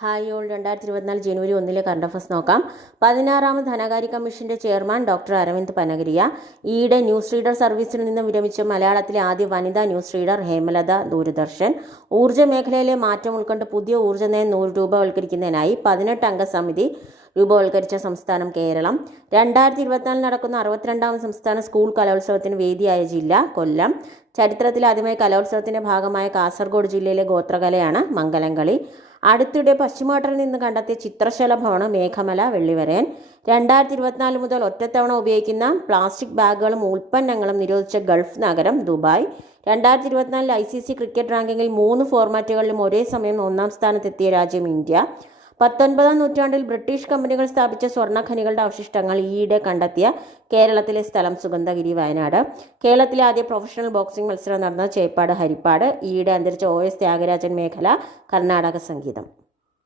Hi all 2024 ജനുവരി 1 current affairs നോക്കാം. 16ാമത് ധനകാര്യ കമ്മീഷന്റെ ചെയർമാൻ ഡോക്ടർ അരവിന്ദ് പനഗരിയ. ഈയിടെ ന്യൂസ് റീഡർ സർവീസിൽ നിന്നും വിരമിച്ച മലയാളത്തിലെ ആദ്യ വനിതാ ന്യൂസ് റീഡർ ഹേമലത. ദൂരദർശൻ. ഊർജ്ജ മേഖലയിലെ മാറ്റം ഉൾക്കൊണ്ട് പുതിയ ഊർജ്ജ നയം രൂപവൽക്കരിക്കുന്നതിനായി 18 അംഗ സമിതി രൂപവൽക്കരിച്ച സംസ്ഥാനം കേരളം. 2024 നടക്കുന്ന 62ാമത് സംസ്ഥാന സ്കൂൾ കലോത്സവത്തിന് വേദിയായ ജില്ല കൊല്ലം. ചരിത്രത്തിലാദ്യമായി കലോത്സവത്തിന്റെ ഭാഗമായ കാസർഗോഡ് ജില്ലയിലെ ഗോത്രകലയാണ് മംഗലംകളി. അടുത്തിടെ പശ്ചിമഘട്ടത്തിൽ നിന്ന് കണ്ടെത്തിയ ചിത്രശലഭമാണ് മേഘമല വെള്ളിവരയൻ. 2024 മുതൽ ഒറ്റത്തവണ ഉപയോഗിക്കുന്ന പ്ലാസ്റ്റിക് ബാഗുകളും ഉൽപ്പന്നങ്ങളും നിരോധിച്ച ഗൾഫ് നഗരം ദുബായ്. 2024 ICC ക്രിക്കറ്റ് റാങ്കിങ്ങിൽ 3 ഫോർമാറ്റുകളിലും ഒരേ സമയം 1-ാം സ്ഥാനത്തെത്തിയ രാജ്യം ഇന്ത്യ. 19ാം നൂറ്റാണ്ടിൽ ബ്രിട്ടീഷ് കമ്പനികൾ സ്ഥാപിച്ച സ്വർണ്ണഖനികളുടെ അവശിഷ്ടങ്ങൾ ഈയിടെ കണ്ടെത്തിയ കേരളത്തിലെ സ്ഥലം സുഗന്ധഗിരി വയനാട്. കേരളത്തിലെ ആദ്യ പ്രൊഫഷണൽ ബോക്സിംഗ് മത്സരം നടന്ന ചേപ്പാട് ഹരിപ്പാട്. ഈയിടെ അന്തരിച്ച OS ത്യാഗരാജൻ മേഖല കർണാടക സംഗീതം.